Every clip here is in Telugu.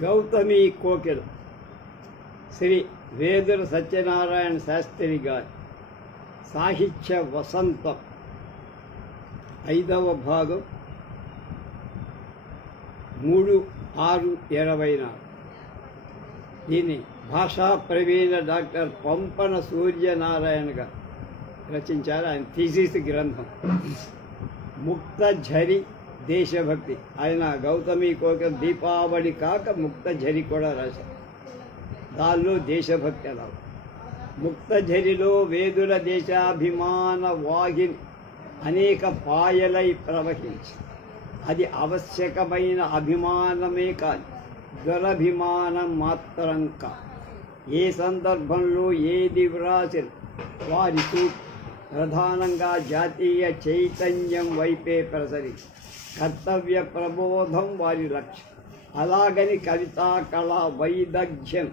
గౌతమి కోకిల శ్రీ వేదుల సత్యనారాయణ శాస్త్రి గారి సాహిత్య వసంతం 5వ భాగం 3/6/24. దీన్ని భాషా ప్రవీణ డాక్టర్ పంపన సూర్యనారాయణ గారు రచించారు. ఆయన థీసిస్ గ్రంథం ముక్తఝరి దేశభక్తి. ఆయన గౌతమి కోకిల దీపావళి కాక ముక్తఝరి కూడా రాశారు. దానిలో దేశభక్తి అలా. ముక్తఝరిలో వేదుల దేశాభిమాన వాహిని అనేక పాయలై ప్రవహించి అది ఆవశ్యకమైన అభిమానమే కాదు, దురభిమానం మాత్రం కాదు. ఏ సందర్భంలో ఏది వ్రాసిన వారి ప్రధానంగా జాతీయ చైతన్యం వైపే ప్రసరించి కర్తవ్య ప్రబోధం వారి లక్ష్యం. అలాగని కవితా కళా వైదగ్ధ్యం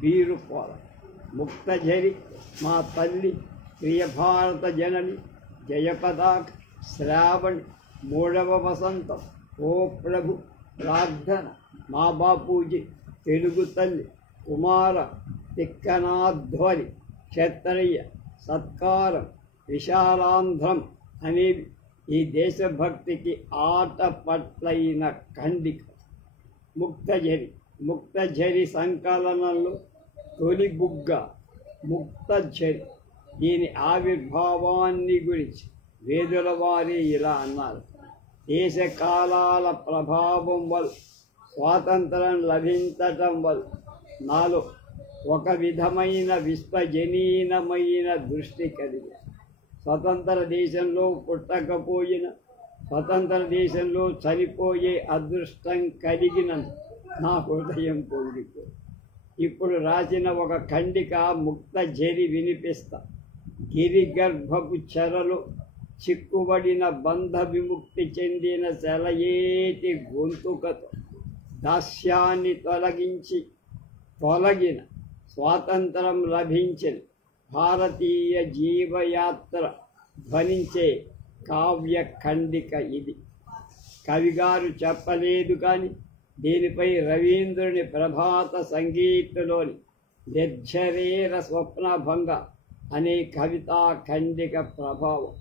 బీరుపోల. ముక్తఝరి మా తల్లి, ప్రియ భారత జనని, జయపదాక శ్రావణి, 3వ వసంతం, ఓ ప్రభు ప్రార్థన, మా బాపూజీ, తెలుగు తల్లి, కుమార, తిక్కనాధ్వరి, క్షత్రియ, సత్కారం, విశాలాంధ్రం అనేవి ఈ దేశభక్తికి ఆటపట్లైన ఖండిక. ముక్తఝరి సంకలనంలో తొలి బుగ్గ ముక్తఝరి. దీని ఆవిర్భావాన్ని గురించి వేదుల వారి ఇలా అన్నారు: దేశకాలాల ప్రభావం వల్ల, స్వాతంత్రం లభించటం వల్ల నాలో ఒక విధమైన విశ్వజనీనమైన దృష్టి కలిగి, స్వతంత్ర దేశంలో పుట్టకపోయిన, స్వతంత్ర దేశంలో చనిపోయే అదృష్టం కలిగిన నా హృదయం పొంగిపో. ఇప్పుడు రాసిన ఒక ఖండిక ముక్తఝరి వినిపిస్తా. గిరిగర్భపు చెరలో చిక్కుబడిన బంధ విముక్తి చెందిన సెలయేటి గొంతుకతో దాస్యాన్ని తొలగిన స్వాతంత్రం లభించిన భారతీయ జీవయాత్ర ధ్వనించే కావ్య ఖండిక ఇది. కవిగారు చెప్పలేదు కానీ దీనిపై రవీంద్రుని ప్రభాత సంగీతలోని నిర్ఝరేర స్వప్నభంగ అనే కవితా ఖండిక ప్రభావం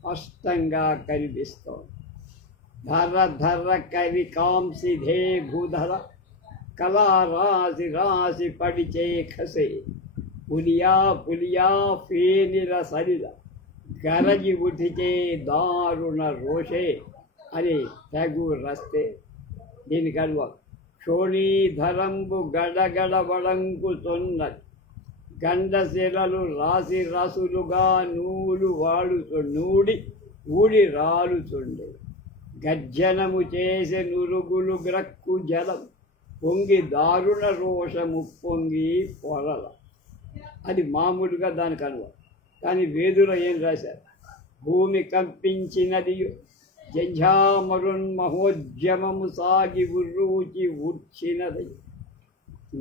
స్పష్టంగా కనిపిస్తోంది. ధర్ర కవి కాంసిధే భూధర, కళా రాసి రాసి పడిచే ఖసే, పులియా ఫేనిల సరిల, గరజి ఉఠిచే దారుణ రోషే అని తెగు రస్తే. దీనికి అనువ క్షోణీధరంబు గడగడ వడంకుతున్నది, గండశిలలు రాసి రసులుగా ఊడి రాలుతుండే, గర్జనము చేసే నురుగులు గ్రక్కు జలం, పొంగి దారుణ రోషము పొంగి పొరల. అది మామూలుగా దానికి అనువ. కానీ వేదులో ఏం రాశారు? భూమి కంపించినది, జంఝామరున్మహోద్యమము సాగి ఉర్రూచి ఊర్చినది,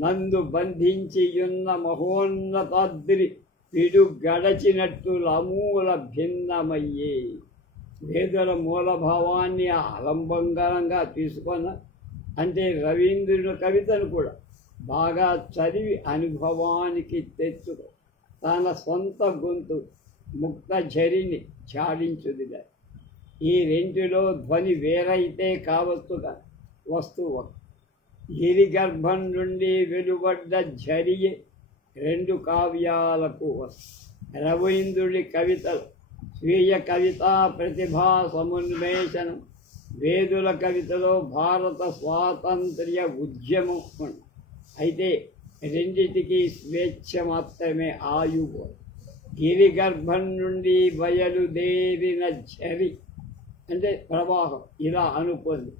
నందు బంధించియున్న మహోన్నతాద్రి పిడు గడచినట్టు అమూల భిన్నమయ్యే. వేదుల మూలభావాన్ని ఆలంబంగా తీసుకున్న, అంటే రవీంద్రుని కవితను కూడా బాగా చదివి అనుభవానికి తెచ్చుకో తన సొంత గొంతు ముక్తఝరిని ఝాడించుదిలే. ఈ రెంటిలో ధ్వని వేరైతే కావచ్చుగా, వస్తువు గిరిగర్భం నుండి వెలువడ్డ ఝరియే 2 కావ్యాలకు వస్తు. రవీంద్రుడి కవితలు స్వీయ కవితా ప్రతిభా సమున్మేషణం, వేదుల కవితలో భారత స్వాతంత్ర్య ఉద్యమం ఉంది. అయితే రెండిటికి స్వేచ్ఛ మాత్రమే ఆయువు. గిరిగర్భం నుండి బయలుదేరిన ఝరి అంటే ప్రవాహం ఇలా అనుకుంది.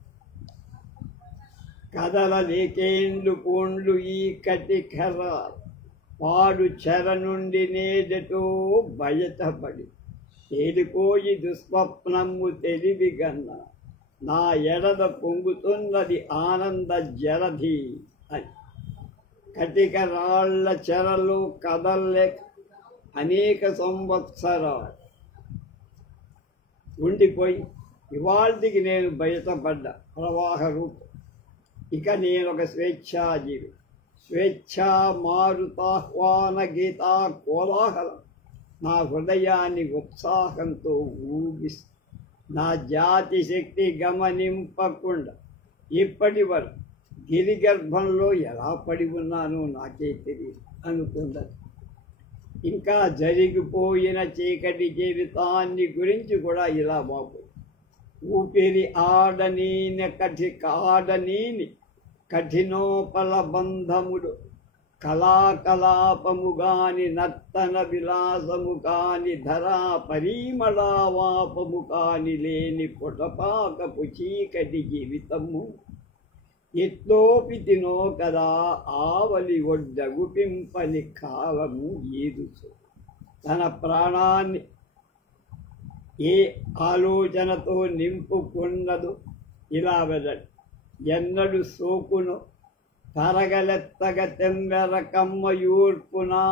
కదలలేకేండ్లు పూండ్లు ఈ కటికర, పాడు చెర నుండి నేడటో బయటపడి, తేలిపోయి దుస్వప్నము తెలివిగన్న, నా ఎడద పొంగుతున్నది ఆనంద జలధి అని. కటికరాళ్ల చెరలో కదల్లేక అనేక సంవత్సరాలు ఉండిపోయి ఇవాళకి నేను బయటపడ్డ ప్రవాహ రూపం. ఇక నేను ఒక స్వేచ్ఛాజీవి. స్వేచ్ఛా మారుతాహ్వాన గీతా కోలాహలం నా హృదయాన్ని ఉత్సాహంతో ఊగిస్తుంది. నా జాతి శక్తి గమనింపకుండా ఇప్పటి వరకు గిరిగర్భంలో ఎలా పడి ఉన్నానో నాకే తెలియదు అనుకున్నది. ఇంకా జరిగిపోయిన చీకటి జీవితాన్ని గురించి కూడా ఇలా బాబు, ఊపిరి ఆడనీని కఠినోపల బంధముడు, కళాకలాపము గాని నర్తన విలాసము కాని, ధరా పరిమళావాపము కాని లేని పుటపాకపు చీకటి జీవితము ఎట్లోపి తినో కదా ఆవలి ఒడ్డగుపింపని కాలము ఈదుచు. తన ప్రాణాన్ని ఏ ఆలోచనతో నింపుకున్నదో ఇలా వెళ్ళడు. ఎన్నడు సోకును తరగలెత్తగ తెంబెర కమ్మయూర్పునా,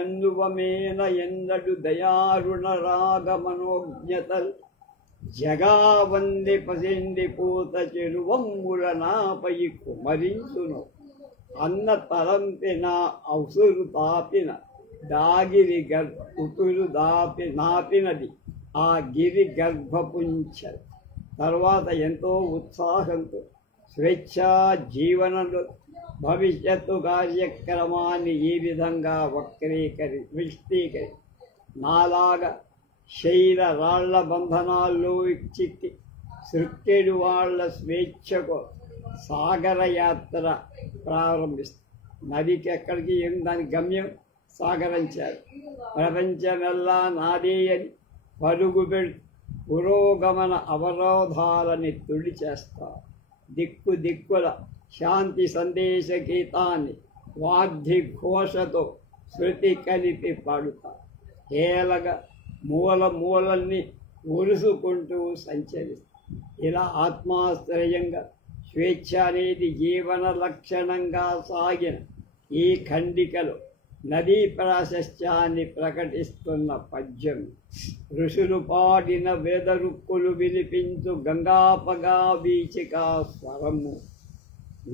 ఎన్నువమేన ఎన్నడు దయారుణ రాగ మనోజ్ఞతల్, జగావంది పసిండి పూత చెరువమ్ముల నాపై కుమరించును. అన్న తలంపిన ఉసురు తాపిన దాగిరి ఉసురు నాపినది ఆ గిరి గర్భపుంచల్. తర్వాత ఎంతో ఉత్సాహంతో స్వేచ్ఛా జీవనంలో భవిష్యత్తు కార్యక్రమాన్ని ఈ విధంగా విస్తీకరి నాలాగా శైల రాళ్ల బంధనాల్లో చిక్కి సృక్కెడు వాళ్ళ స్వేచ్ఛకు సాగరయాత్ర ప్రారంభిస్తుంది. నదికి ఎక్కడికి ఏం దాని గమ్యం సాగరించారు. ప్రపంచమెల్లా నాదే అని పరుగు పురోగమన అవరోధాలని తుడిచేస్తారు. దిక్కుల శాంతి సందేశ గీతాన్ని వాద్య ఘోషతో శృతి కలిపి పాడుతారు. హేళగా మూలల్ని ఉరుసుకుంటూ సంచరిస్తారు. ఇలా ఆత్మాశ్రయంగా స్వేచ్ఛ అనేది జీవన లక్షణంగా సాగిన ఈ ఖండికలో నదీ ప్రాశస్త్యాన్ని ప్రకటిస్తున్న పద్యం. ఋషులు పాడిన వేదరుక్కులు వినిపించు గంగాపగా వీచికా స్వరము,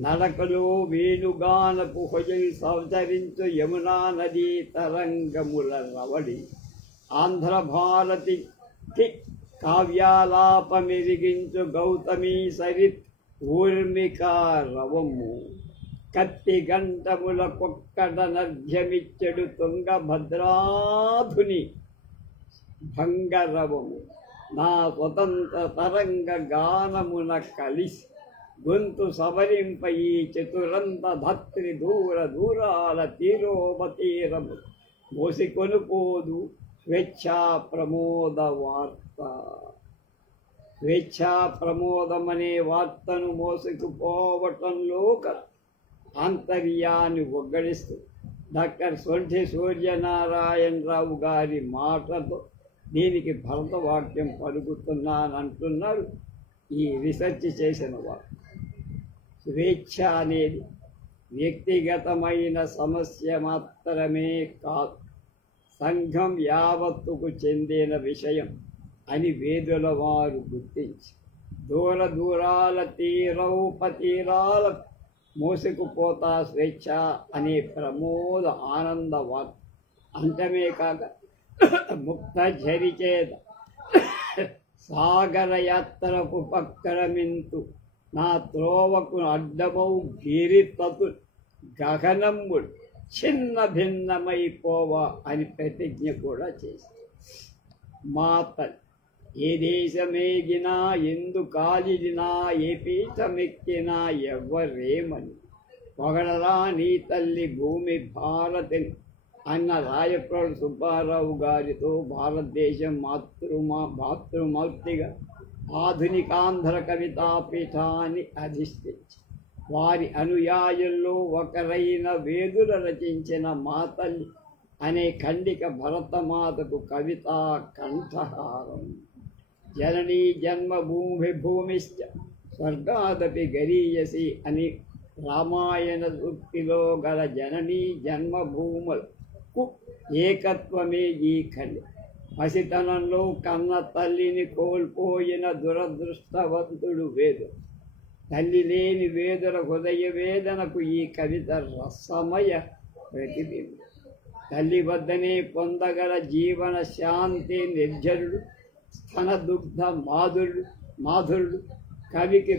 నడకలో వేణుగానపు హొయలు సంచరించు యమునా నదీ తరంగముల రవడి, ఆంధ్ర భారతికి కావ్యాలాపమెరిగించు గౌతమి సరిత్ ఊర్మికా రవము, కత్తి గంటముల కొక్కడ నర్ఘ్యమిచ్చడు తుంగభద్రాధుని భంగరవము, నా స్వతంత్ర తరంగ గానమున కలిసి గొంతు సవరింప ఈ చతురంత ధత్రి దూరాల తీరోపతీరము మోసికొనుపోదు స్వేచ్ఛా ప్రమోద వార్త. స్వేచ్ఛా ప్రమోదమనే వార్తను మోసుకుపోవటంలో ఆంతర్యాన్ని ఒగ్గడిస్తూ డాక్టర్ సొంఠి సూర్యనారాయణరావు గారి మాటతో దీనికి భరతవాక్యం పలుకుతున్నానంటున్నారు ఈ రీసెర్చ్ చేసిన వారు. స్వేచ్ఛ అనేది వ్యక్తిగతమైన సమస్య మాత్రమే కాదు, సంఘం యావత్తుకు చెందిన విషయం అని వేదుల వారు గుర్తించి దూరాల తీరాల మోసుకుపోతా స్వేచ్ఛ అనే ప్రమోద ఆనంద వార్త. అంతమే కాక ముక్త ఝరిచేత సాగర యాత్రకు పక్కరమింతు, నా త్రోవకు అడ్డమౌ గిరితతు గగనంబుడు చిన్న భిన్నమైపోవా అని ప్రతిజ్ఞ కూడా చేశారు. మాతల్ ఏ దేశమేగినా ఎందు కాలిదినా ఏ పీఠమెక్కినా ఎవ్వరేమని పొగడరా నీ తల్లి భూమి భారతిని అన్న రాయప్రోలు సుబ్బారావు గారితో భారతదేశం మాతృమూర్తిగా ఆధునికాంధ్ర కవితాపీఠాన్ని అధిష్ఠించి వారి అనుయాయుల్లో ఒకరైన వేదుల రచించిన మాతల్లి అనే ఖండిక భరతమాతకు కవితా కంఠహారం. జననీ జన్మభూమిశ్చ స్వర్గాదపి గరీయసి అని రామాయణ సూక్తిలో గల జననీ జన్మభూములకు ఏకత్వమే ఈ ఖండి. పసితనంలో కన్న తల్లిని కోల్పోయిన దురదృష్టవంతుడు వేదు. తల్లి లేని వేదన హృదయ వేదనకు ఈ కవిత రసమయ ప్రతిబింబం. తల్లి వద్దనే పొందగల జీవన శాంతి నిర్జరుడు స్తనదుగ్ధ మాధురుడు కవికి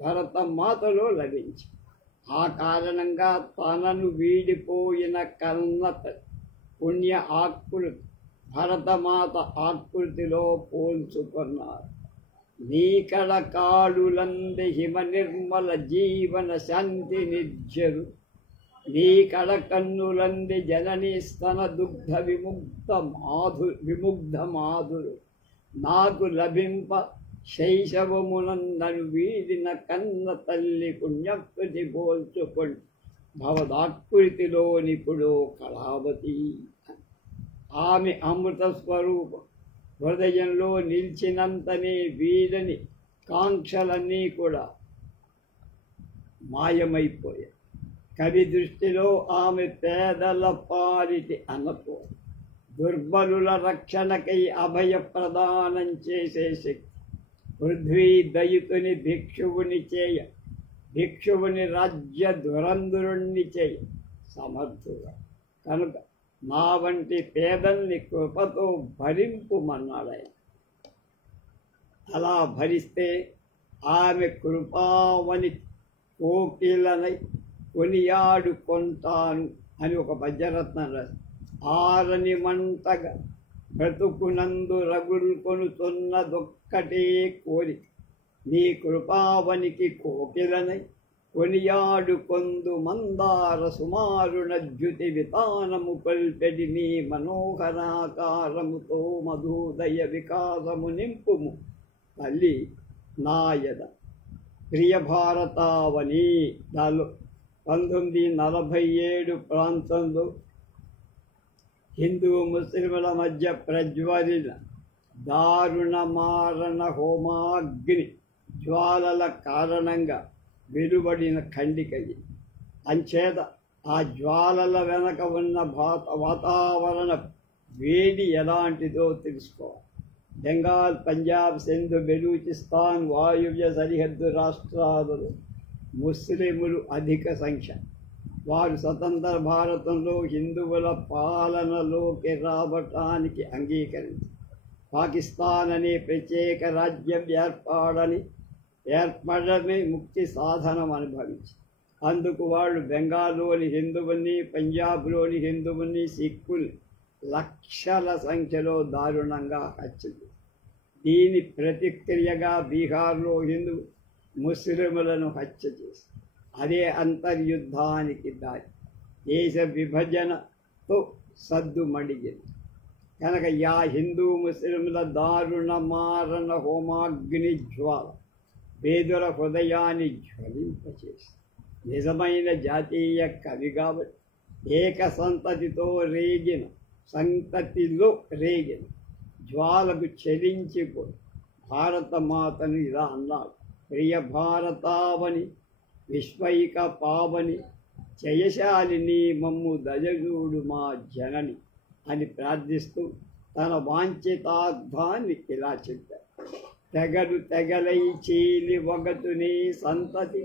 భరతమాతలో లభించి ఆ కారణంగా తనను వీడిపోయిన కన్నత పుణ్య ఆకృతి భరతమాత ఆకృతిలో పోల్చుకున్నారు. నీకడ కాడులంది హిమ నిర్మల జీవన శాంతి నిర్జరు, నీ కడ కన్నులంది జననీ స్తన దుగ్ధ విముగ్ధ మాధురు, నాకు లభింప శైశవమునందను వీడిన కన్న తల్లి పుణ్యకృతి పోల్చుకొని భవదాకృతిలోనిపుడో కళావతి. ఆమె అమృత స్వరూపం హృదయంలో నిలిచినంతనే వీడని కాంక్షలన్నీ కూడా మాయమైపోయాయి. కవి దృష్టిలో ఆమె పేదల పాలిటి అన్నపో, దుర్బలుల రక్షణకై అభయ ప్రదానం చేసే శక్తి, పృథ్వీ దయితుని భిక్షువుని రాజ్య దురంధురుణ్ణి చేయ సమర్థుగా. కనుక నా వంటి పేదల్ని కృపతో భరింపుమన్నాడాయన. అలా భరిస్తే ఆమె కృపావని కోకిలనై కొనియాడుకొంటాను అని ఒక పద్యరత్నం రాసి, ఆరని మంటగా బ్రతుకునందు రగులుకొనుతున్నదొక్కటే కోరిక, నీ కృపావనికి కోకిలనై కొనియాడుకొందు మందార సుమారుణ ద్యుతి వితానము కొల్పెడి నీ మనోహరాకారముతో మధుదయ వికాసము నింపుము తల్లి నాయద. ప్రియ భారతావని దాలో 1947 ప్రాంతంలో హిందూ ముస్లింల మధ్య ప్రజ్వలిన దారుణ మారణ హోమాగ్ని జ్వాలల కారణంగా వెలువడిన ఖండిక ఇది. అంచేత ఆ జ్వాలల వెనక ఉన్న వాతావరణ వేడి ఎలాంటిదో తెలుసుకోవాలి. బెంగాల్, పంజాబ్, సింధు, బెలూచిస్తాన్ వాయువ్య సరిహద్దు రాష్ట్రాలలో ముస్లిములు అధిక సంఖ్య. వారు స్వతంత్ర భారతంలో హిందువుల పాలనలోకి రావటానికి అంగీకరించి పాకిస్తాన్ అనే ప్రత్యేక రాజ్యం ఏర్పడమే ముక్తి సాధనం అనుభవించి, అందుకు వాళ్ళు బెంగాల్లోని హిందువుల్ని, పంజాబ్లోని హిందువుల్ని, సిక్కుల్ని లక్షల సంఖ్యలో దారుణంగా హత్య చేశారు. దీని ప్రతిక్రియగా బీహార్లో హిందూ ముస్లిములను హత్య చేసి అదే అంతర్యుద్ధానికి దారి, దేశ విభజనతో సద్దుమణిగింది. కనుక యా హిందూ ముస్లిముల దారుణ మారణ హోమాగ్ని జ్వాల పేదల హృదయాన్ని జ్వలింపచేసి నిజమైన జాతీయ కవి కాబట్టి సంతతిలో రేగిన జ్వాలకు చెలించిపోయి భారత మాతను ఇలా అన్నాడు. ప్రియ భారతావని విశ్వైక పావని జయశాలిని మమ్ము దయజూడు మా జనని అని ప్రార్థిస్తూ తన వాంఛితార్థాన్ని ఇలా చెప్పారు. తెగలై చీలి వగతుని సంతతి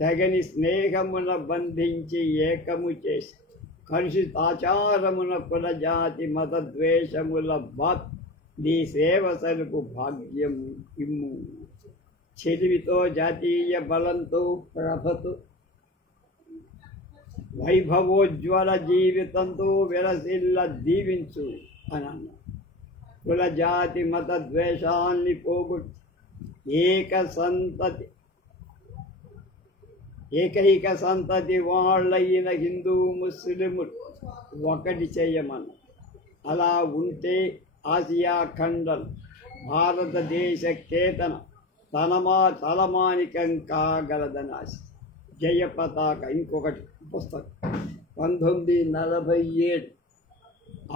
తెగని స్నేహమున బంధించి ఏకము చేసి కలుషితాచారమున కులజాతి మత ద్వేషముల బాత్ నీ సేవ సరుకు భాగ్యం ఇమ్ము. చెలివితో జాతీయ బలంతో ప్రభతో వైభవోజ్వల జీవితంతో విరసిల్ల దీవించు అని అన్నారు. కుల జాతి మత ద్వేషాన్ని పోగొట్టి ఏకైక సంతతి వాళ్ళైన హిందూ ముస్లిములు ఒకటి చేయమన్నారు. అలా ఉంటే ఆసియా ఖండం భారతదేశ కేతన తలమానికం కాగలదని ఆశ. జయ పతాక. ఇంకొకటి పుస్తకం 1947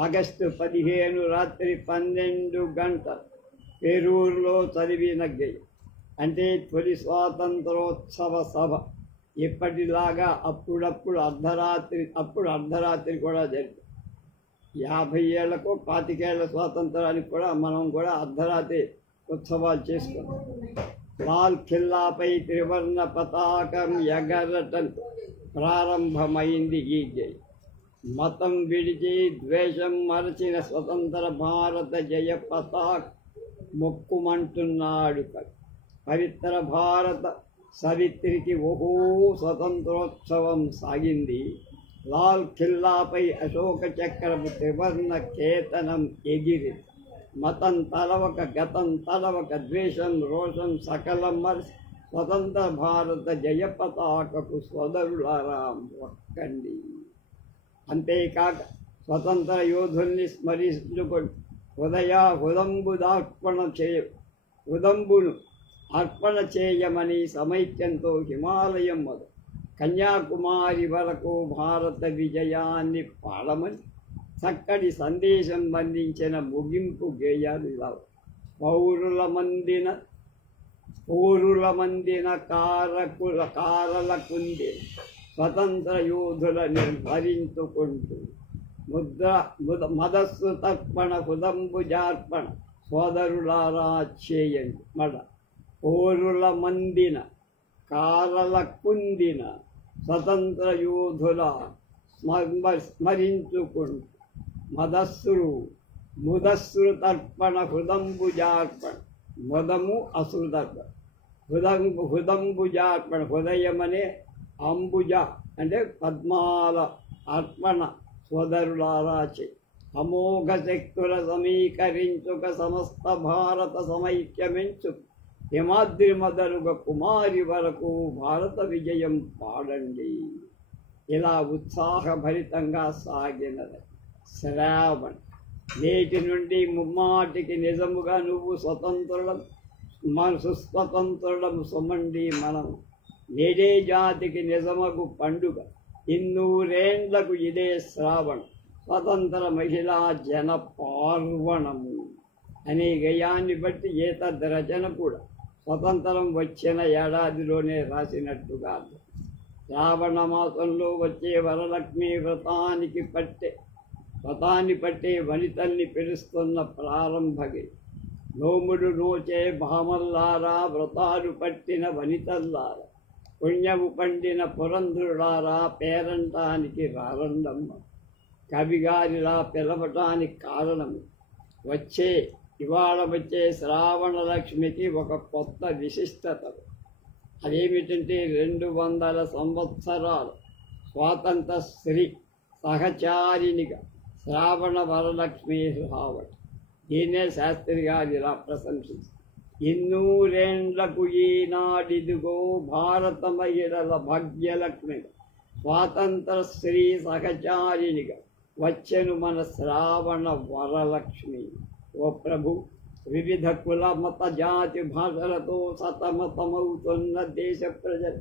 ఆగస్టు 15 రాత్రి 12 గంటలు పెరూరులో చదివిన గేయం. అంటే తొలి స్వాతంత్రోత్సవ సభ. ఇప్పటిలాగా అప్పుడప్పుడు అర్ధరాత్రి కూడా జరిగింది. 50 ఏళ్లకు 25 ఏళ్ల స్వాతంత్రానికి కూడా మనం కూడా అర్ధరాత్రి ఉత్సవాలు చేసుకున్నాం. లాల్ ఖిల్లాపై త్రివర్ణ పతాకం ఎగరటం ప్రారంభమైంది ఈ జై. మతం విడిచి ద్వేషం మరచిన స్వతంత్ర భారత జయ పతాక మొక్కుమంటున్నాడు కవి. పవిత్ర భారత సవిత్రికి ఓహో స్వతంత్రోత్సవం సాగింది. లాల్ ఖిల్లాపై అశోక చక్రపు త్రివర్ణ కేతనం ఎగిరి. మతం తలవక గతం తలవక ద్వేషం రోషం సకలం మరిచి స్వతంత్ర భారత జయ పతాకపు సోదరులారా మొక్కండి. అంతేకాక స్వతంత్ర యోధుల్ని స్మరించుకొని హృదంబును అర్పణ చేయమని సమైక్యంతో హిమాలయం మొదలు కన్యాకుమారి వరకు భారత విజయాన్ని పాడమని చక్కటి సందేశం అందించిన ముగింపు గేయాలు ఇలా. పౌరుల మందిన కారలకుంది స్వతంత్ర యోధులని స్మరించుకుంటూ మదస్సు తర్పణ హృదంబుజార్పణ సోదరులారా చేయండి మడ. పౌరుల మందిన కారలకుందిన స్వతంత్ర యోధుల స్మరించుకుంటూ ముదస్సు తర్పణ హృదంబుజార్పణ. ముదము అసురుదర్పణ, హృదంబుజార్పణ హృదయమనే అంబుజ అంటే పద్మాల అర్పణ సోదరులారా చేయి. అమోఘ శక్తుల సమీకరించుక సమస్త భారత సమైక్యమించు. హిమాద్రి మొదలుగా కుమారి వరకు భారత విజయం పాడండి. ఇలా ఉత్సాహభరితంగా సాగినది శ్రావణ. నేటి నుండి ముమ్మాటికి నిజముగా నువ్వు స్వతంత్రులం సుస్వతంత్రులం సుమండి మనం. నేడే జాతికి నిజమగు పండుగ ఇన్నూరేండ్లకు ఇదే శ్రావణ. స్వతంత్ర మహిళా జన పార్వణము అనే గయాన్ని బట్టి ఏతద్రచన కూడా స్వతంత్రం వచ్చిన ఏడాదిలోనే రాసినట్టుగా. శ్రావణ మాసంలో వచ్చే వరలక్ష్మి వ్రతాన్ని పట్టే వనితల్ని పిలుస్తున్న ప్రారంభగే. నోముడు నోచే భామల్లారా, వ్రతాలు పట్టిన వనితల్లారా, పుణ్యము పండిన పురంధులారా, పేరంటానికి రారండమ్మ. కవిగారిలా పిలవటానికి కారణము ఇవాళ వచ్చే శ్రావణ లక్ష్మికి ఒక కొత్త విశిష్టత. అదేమిటంటే 200 సంవత్సరాలు స్వాతంత్ర స్త్రీ సహచారినిగా శ్రావణ వరలక్ష్మి రావటం. దీన్నే శాస్త్రి గారు ఇలా ప్రశంసించారు. ఇన్నూరేండ్లకు ఈనాడిదిగో భారత మహిళల భాగ్యలక్ష్మిగా స్వాతంత్ర స్త్రీ సహచారినిగా వచ్చెను మన శ్రావణ వరలక్ష్మి. ఓ ప్రభు, వివిధ కుల మత జాతి భాషలతో సతమతమవుతున్న దేశ ప్రజలు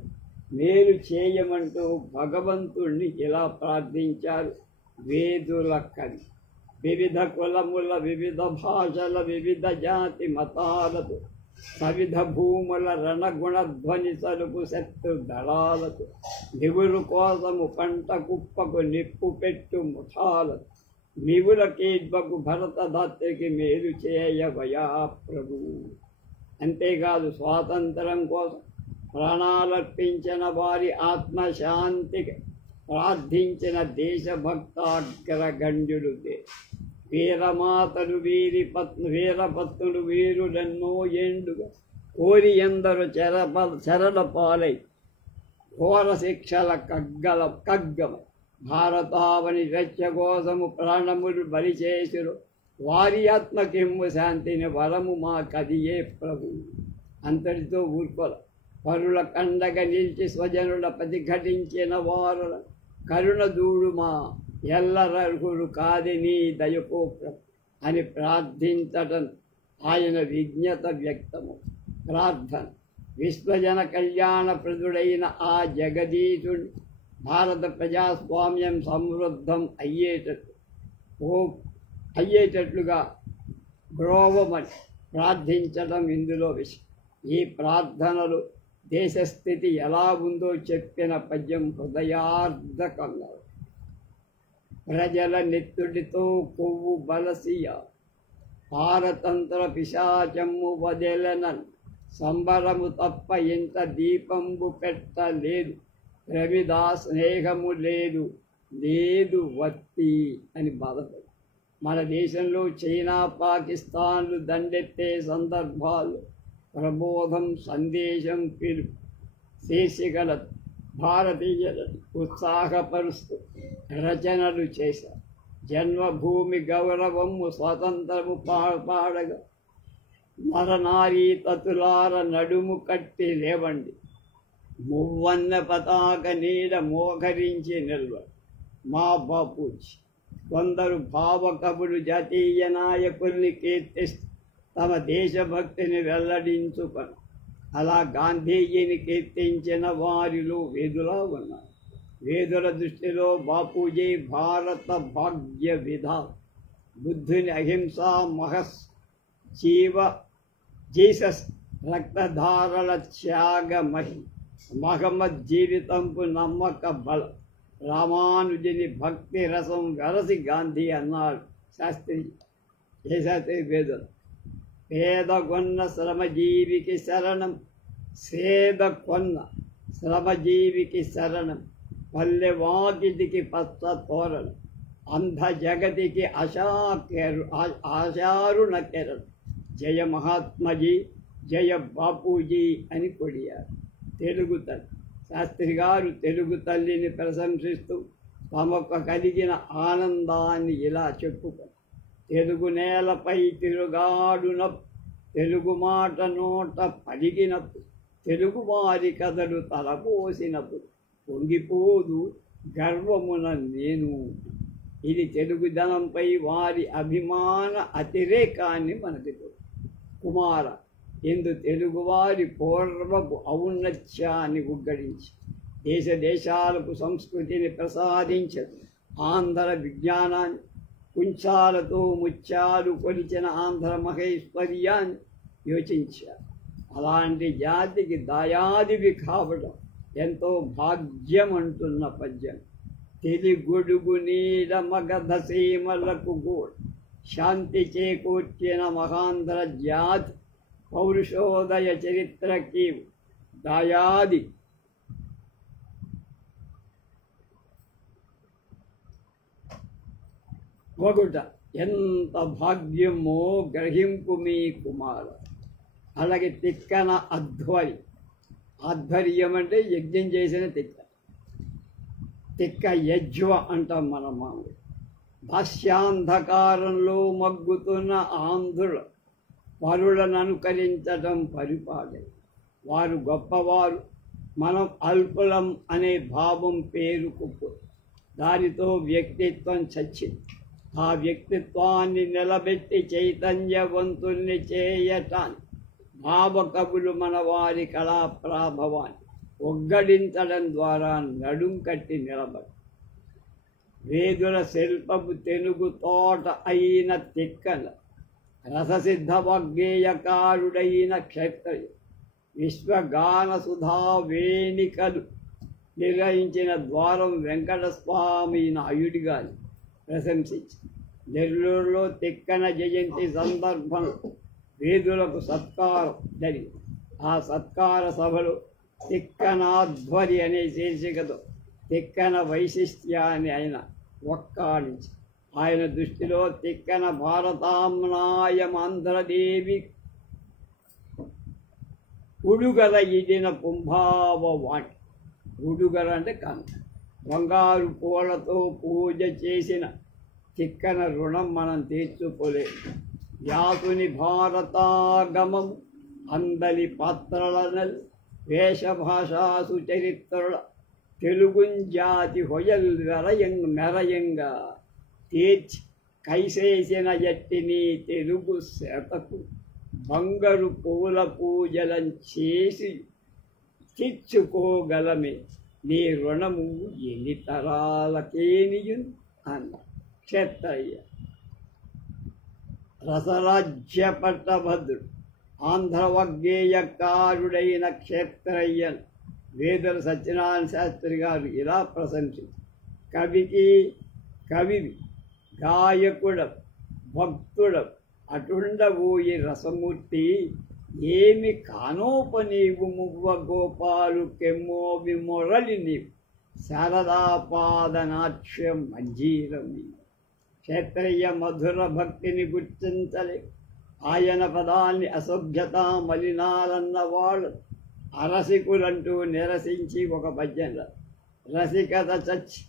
మేలు చేయమంటూ భగవంతుణ్ణి ఇలా ప్రార్థించారు వేదుల కవి. వివిధ కులముల వివిధ భాషల వివిధ జాతి మతాలతో సవిధ భూముల రణగుణధ్వని సలుపు శత్రు దళాలతో నివులు కోసము పంట కుప్పకు నిప్పు పెట్టు ముఠాలతో మివుల కీడ్బకు భరతదాత్రికి మేలు చేయవయా ప్రభు. అంతేకాదు స్వాతంత్రం కోసం ప్రాణాలర్పించిన వారి ఆత్మశాంతికి ప్రార్థించిన దేశభక్తాగ్రగణ్యుడు. వీరపత్నులు వీరులెన్నో ఏండుగా కోరి ఎందరు చెరల పాలై ఘోర శిక్షల కగ్గమ భారతావని రక్ష కోసము ప్రాణములు బలి చేసురు. వారి ఆత్మకిమ్ము శాంతిని వరము మా కదియే ప్రభు. అంతటితో ఊర్కొల పరుల కండగ నిలిచి స్వజనుల ప్రతిఘటించిన వారుల కరుణ దూడు మా ఎల్లరర్హులు కాది నీ దయకో ప్రభు అని ప్రార్థించటం ఆయన విజ్ఞత వ్యక్తము. ప్రార్థన విశ్వజన కళ్యాణ ప్రదుడైన ఆ జగదీశుడు భారత ప్రజాస్వామ్యం సమృద్ధం అయ్యేటట్లుగా గ్రోవమని ప్రార్థించడం ఇందులో విషయం. ఈ ప్రార్థనలు దేశస్థితి ఎలా ఉందో చెప్పిన పద్యం హృదయార్ధకంగా. ప్రజల నెత్తుడితో కొవ్వు బలసియ పారతంత్ర పిశాచము వదెలనన్ సంబరము తప్ప ఇంత దీపంబు పెట్టలేదు, రవిదా స్నేహము లేదు, లేదు వత్తి అని బాధపడి మన దేశంలో చైనా పాకిస్తాన్లు దండెత్తే సందర్భాలు ప్రబోధం సందేశం పిలుపు శీర్షికల భారతీయులను ఉత్సాహపరుస్తూ రచనలు చేశారు. జన్మభూమి గౌరవము స్వతంత్రము పాడగా నరనారీ తతులార నడుము కట్టి లేవండి, మువ్వన్న పతాక నీడ మోకరించి నిల్వండి మా బాపూజీ. కొందరు భావకవులు జాతీయ నాయకుల్ని కీర్తిస్తూ తమ దేశభక్తిని వెల్లడించుకొని అలా గాంధీజీని కీర్తించిన వారిలో వేదులా ఉన్నారు. వేదుల దృష్టిలో బాపూజీ భారత భాగ్య విధాత, బుద్ధుని అహింస మహస్ జీసస్ రక్తధారల త్యాగమహి, మహమ్మద్ జీవితంపు నమ్మక బలం, రామానుజుని భక్తి రసం వెరసి గాంధీ అన్నాడు శాస్త్రి. ఏ శాస్త్రి? వేదులు. పేద కొన్న శ్రమజీవికి శరణం, సేద కొన్న శ్రమజీవికి శరణం, పల్లె వాకిటికి పచ్చ తోరణం, అంధ జగతికి ఆశారుణ కెరడం. జయ మహాత్మజీ, జయ బాపూజీ అని కొడియారు. తెలుగు తల్లి శాస్త్రి గారు తెలుగు తల్లిని ప్రశంసిస్తూ తమకు కలిగిన ఆనందాన్ని ఇలా చెప్పుకొని, తెలుగు నేలపై తిరుగాడునప్పుడు, తెలుగు మాట నోట పలిగినప్పుడు, తెలుగు వారి కథలు తలపోసినప్పుడు పొంగిపోదు గర్వమున నేను. ఇది తెలుగుదనంపై వారి అభిమాన అతిరేకాన్ని మనకి కుమార ఎందు తెలుగువారి పూర్వపు ఔన్నత్యాన్ని ఉగ్గడించి దేశ దేశాలకు సంస్కృతిని ప్రసాదించదు ఆంధ్ర విజ్ఞానాన్ని, కుంచాలతో ముత్యాలు కొలిచిన ఆంధ్ర మహేశ్వర్యాన్ని యోచించారు. అలాంటి జాతికి దాయాదివి కావడం ఎంతో భాగ్యం అంటున్న పద్యం. తెలిగొడుగు నీడ మగధ సీమలకు గోడు, శాంతి చేకూర్చిన మహాంధ్ర జాతి, పౌరుషోదయ చరిత్రకి దాయాది ఒకట ఎంత భాగ్యమో గ్రహింపు మీ కుమార. అలాగే తిక్కన ఆధ్వర్యం అంటే యజ్ఞం చేసిన తిక్క యజ్వ అంటాం మనం మామూలు. భాష్యాంధకారంలో మగ్గుతున్న ఆంధ్రుల పరులను అనుకరించటం పరిపాలే. వారు గొప్పవారు, మనం అల్పులం అనే భావం పేరుకు దానితో వ్యక్తిత్వం చచ్చింది. ఆ వ్యక్తిత్వాన్ని నిలబెట్టి చైతన్యవంతుల్ని చేయటాన్ని భావకవులు మన వారి కళా ప్రాభవాన్ని ఒగ్గడించడం ద్వారా నడుం కట్టి నిలబడి వేదుల శిల్పపు తెలుగు తోట అయిన తిక్కన రససిద్ధ వాగ్గేయకారుడైన క్షత్రియ విశ్వగాన సుధా వేణికలు నిర్వహించిన ద్వారం వెంకటస్వామి నాయుడిగాని ప్రశంసించి నెల్లూరులో తిక్కన జయంతి సందర్భంలో వేదులకు సత్కారం జరిగింది. ఆ సత్కార సభలో తిక్కనాధ్వరి అనే శీర్షికతో తిక్కన వైశిష్ట్యాన్ని ఆయన ఒక్కాడించి ఆయన దృష్టిలో తిక్కన భారతామ్నాయమాంధ్రదేవి ఉడుగల ఇడిన కుంభావవాణి. ఉడుగల అంటే కన్ను. బంగారు పూలతో పూజ చేసిన తిక్కన రుణం మనం తీర్చుకోలేదు. వ్యాసుని భారతాగమం అందలి పాత్రల వేషభాషాసు చరిత్రల తెలుగుంజాతి హొయల్ మెరయంగా తీర్చి కైసేసిన ఎట్టిని తెలుగు శాతకు బంగారు పూల పూజలం చేసి తీర్చుకోగలమే నీ రుణము ఎన్ని తరాలకేనియు అన్న క్షత్రయ్య. రసరాజ్య పట్టభద్రుడు ఆంధ్రవగ్గేయకారుడైన క్షేత్రయ్యను వేదుల సత్యనారాయణ శాస్త్రి గారు ఇలా ప్రశంసించారు. కవివి గాయకుడ భక్తుడ అటుండబోయి రసమూర్తి ఏమి కానోప నీవు మువ్వ గోపాలు కెమ్మోవి మొరలి నీవు శారదాపాదనాట్యం మంజీరం నీవు క్షేత్రయ్య మధుర భక్తిని గుర్తించలే ఆయన పదాన్ని అసభ్యత మలినాలన్నవాళ్ళు అరసికులంటూ నిరసించి ఒక భజన రసికత చచ్చి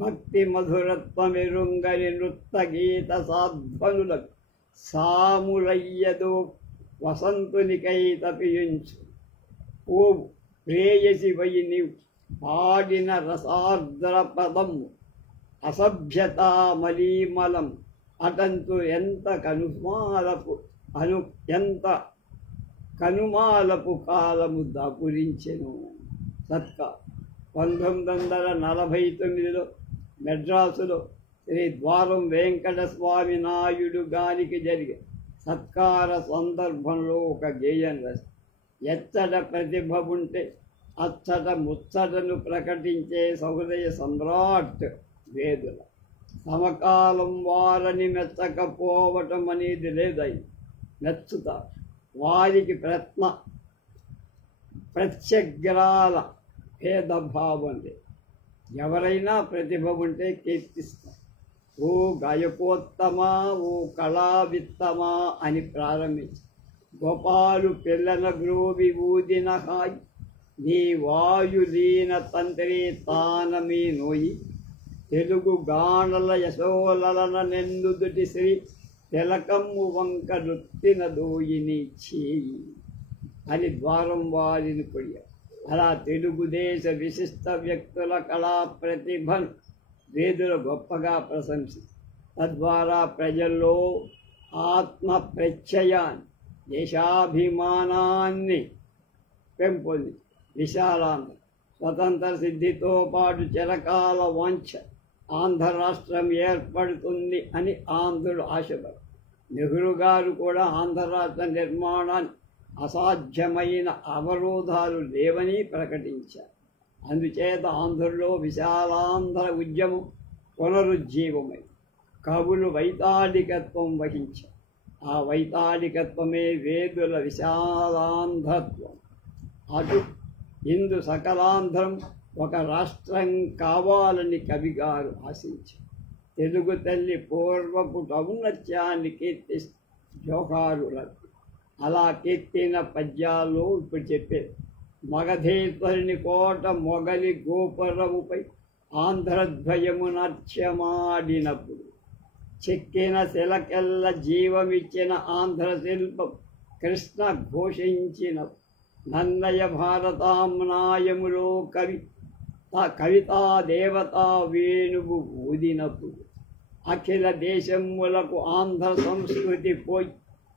భక్తి మధురత్వమెరుంగని నృత్త గీత సాధ్వనులకు సాములయ్యదో వసంతునికై తపియుంచు ఓ ప్రేయసి వయి నీవు పాడిన రసార్ద్ర పదము అసభ్యతా మలీమలం అటంతు ఎంత కనుమాలపు కాలము దాపురించెను. సత్కార్ 1949లో మెడ్రాసులో శ్రీ ద్వారం వెంకటస్వామి నాయుడు గారికి జరిగే సత్కార సందర్భంలో ఒక గేయం రాసి ఎచ్చట ప్రతిభ ఉంటే అచ్చట ముచ్చటను ప్రకటించే సహృదయ సమ్రాట్ వేదుల సమకాలం వారని మెచ్చకపోవటం అనేది లేదై మెచ్చుతారు. వారికి ప్రత్యగ్రాల భేదభావం లేదు. ఎవరైనా ప్రతిభ ఉంటే కీర్తిస్తారు. ఓ గాయకోత్తమా, ఓ కళావిత్తమా అని ప్రారంభించి గోపాలు పిల్లన గ్రోవి ఊదిన హాయి నీ వాయులీన తంత్రి తానమీ నోయి తెలుగు గానల యశోలన నెందుదుటి శ్రీ తిలకమ్ము వంక నృత్తిన దోయిని చేయి అని ద్వారం వారిని పొడిగారు. అలా తెలుగుదేశ విశిష్ట వ్యక్తుల కళా ప్రతిభను వేదులు గొప్పగా ప్రశంసి తద్వారా ప్రజల్లో ఆత్మ ప్రత్యయాన్ని దేశాభిమానాన్ని పెంపొంది విశాలాంధ్ర స్వతంత్ర సిద్ధితో పాటు చిరకాల వాంఛ ఆంధ్ర రాష్ట్రం ఏర్పడుతుంది అని ఆంధ్రులు ఆశపడు. నెహ్రూ గారు కూడా ఆంధ్ర రాష్ట్ర నిర్మాణాన్ని అసాధ్యమైన అవరోధాలు లేవని ప్రకటించారు. అందుచేత ఆంధ్రలో విశాలాంధ్ర ఉద్యమం పునరుజ్జీవమై కవులు వైతాళికత్వం వహించారు. ఆ వైతాళికత్వమే వేదుల విశాలాంధ్రత్వం. అటు ఇందు సకలాంధ్రం ఒక రాష్ట్రం కావాలని కవిగారు ఆశించారు. తెలుగు తల్లి పూర్వపు ఔన్నత్యాన్ని కీర్తి జోహారులకు అలా కీర్తిన పద్యాల్లో ఇప్పుడు చెప్పేది. మగధేశ్వరుని కోట మొగలి గోపురముపై ఆంధ్రద్వయము నాట్యమాడినప్పుడు చెక్కిన శిలకెల్ల జీవమిచ్చిన ఆంధ్ర శిల్పం కృష్ణ ఘోషించిన నన్నయ భారతామ్నాయములో కవితా దేవతా వేణువు ఊదినప్పుడు అఖిల దేశములకు ఆంధ్ర సంస్కృతి పోయి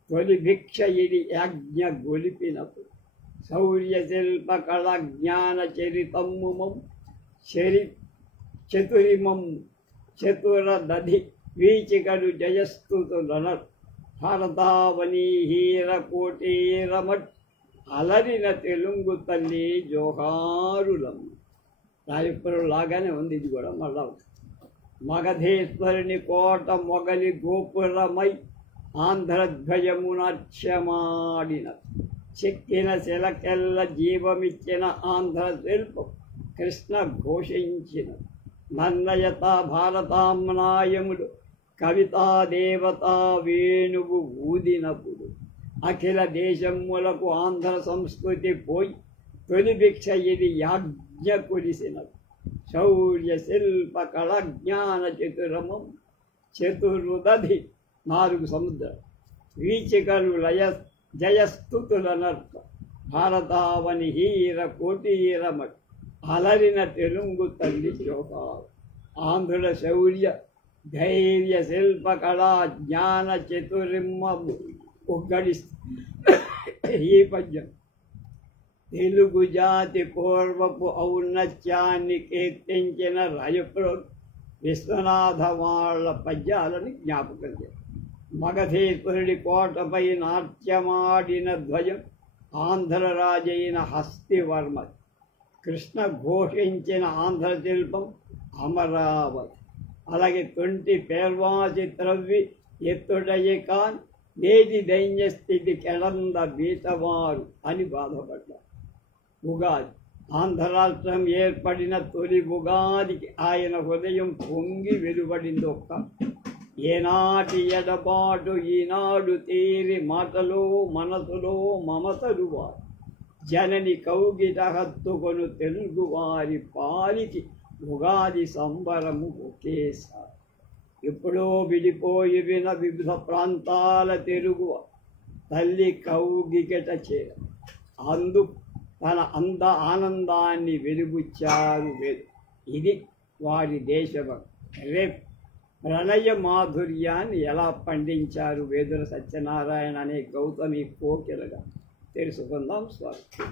తొలి భిక్ష ఇది యాజ్ఞ గొలిపినప్పుడు శౌర్య శిల్ప కళ జ్ఞాన చరితమ్ముమం చతురిమం చతుర దధి వీచికడు జయస్తుతులనర్ భారతావని హీర కోటీరమట్ అలరిన తెలుగు తల్లి జోహారులం. రాయపురం లాగానే ఉంది ఇది కూడా మళ్ళా. మగధేశ్వరుని కోట మొగలి గోపురమై ఆంధ్రధ్వజము నాట్యమాడిన చెక్కిన శిలకెల్ల జీవమిచ్చిన ఆంధ్ర శిల్పం కృష్ణ ఘోషించిన నన్నయత భారతామ్నాయముడు కవితా దేవతా వేణువు ఊదినప్పుడు అఖిల దేశములకు ఆంధ్ర సంస్కృతి పోయి తొలి భిక్ష ఇది యాజ్ఞ కొలిసినది. శౌర్య శిల్ప కళ జ్ఞాన చతురమం చతురుదధి 4 సముద్రం వీచికలు జయస్తుతులనర్ಥ భారతావని హీర కోటీరమట్ అలరిన తెలుగు తల్లి జోహారు. ఆంధ్రుల శౌర్య ధైర్య శిల్ప కళా జ్ఞాన చతురిమ్మ ఉగ్గడిస్తుంది ఈ పద్యం. తెలుగు జాతి పూర్వపు ఔన్నత్యాన్ని కీర్తించిన రాయపురం విశ్వనాథ వాళ్ళ పద్యాలను జ్ఞాపకం చేయాలి. మగధేశ్వరుడి కోటపై నాట్యమాడిన ధ్వజం ఆంధ్రరాజైన హస్తివర్మ. కృష్ణ ఘోషించిన ఆంధ్ర శిల్పం అమరావతి. అలాగే తొంటి పేర్వాసి త్రవ్వి ఎత్తుడయి కాన్ నేటి దైన్య స్థితి కెడంద బీతవారు అని బాధపడ్డారు. ఉగాది ఆంధ్ర రాష్ట్రం ఏర్పడిన తొలి ఉగాదికి ఆయన హృదయం పొంగి వెలువడింది. ఏనాటి ఎడబాటు ఈనాడు తీరి మాటలో మనసులో మమతలు వారు జనని కౌగిట హత్తుకొను తెలుగువారి పాలికి ఉగాది సంబరము ఒకేసారి. ఎప్పుడో విడిపోయిన వివిధ ప్రాంతాల తెలుగు తల్లి కౌగిట చేర తన ఆనందాన్ని వెలుగుచ్చారు. ఇది వారి దేశభక్తి. రేపు ప్రణయ మాధుర్యాన్ని ఎలా పండించారు వేదుల సత్యనారాయణ అనే గౌతమి కోకిలగా తెలుసుకుందాం. స్వాగతం.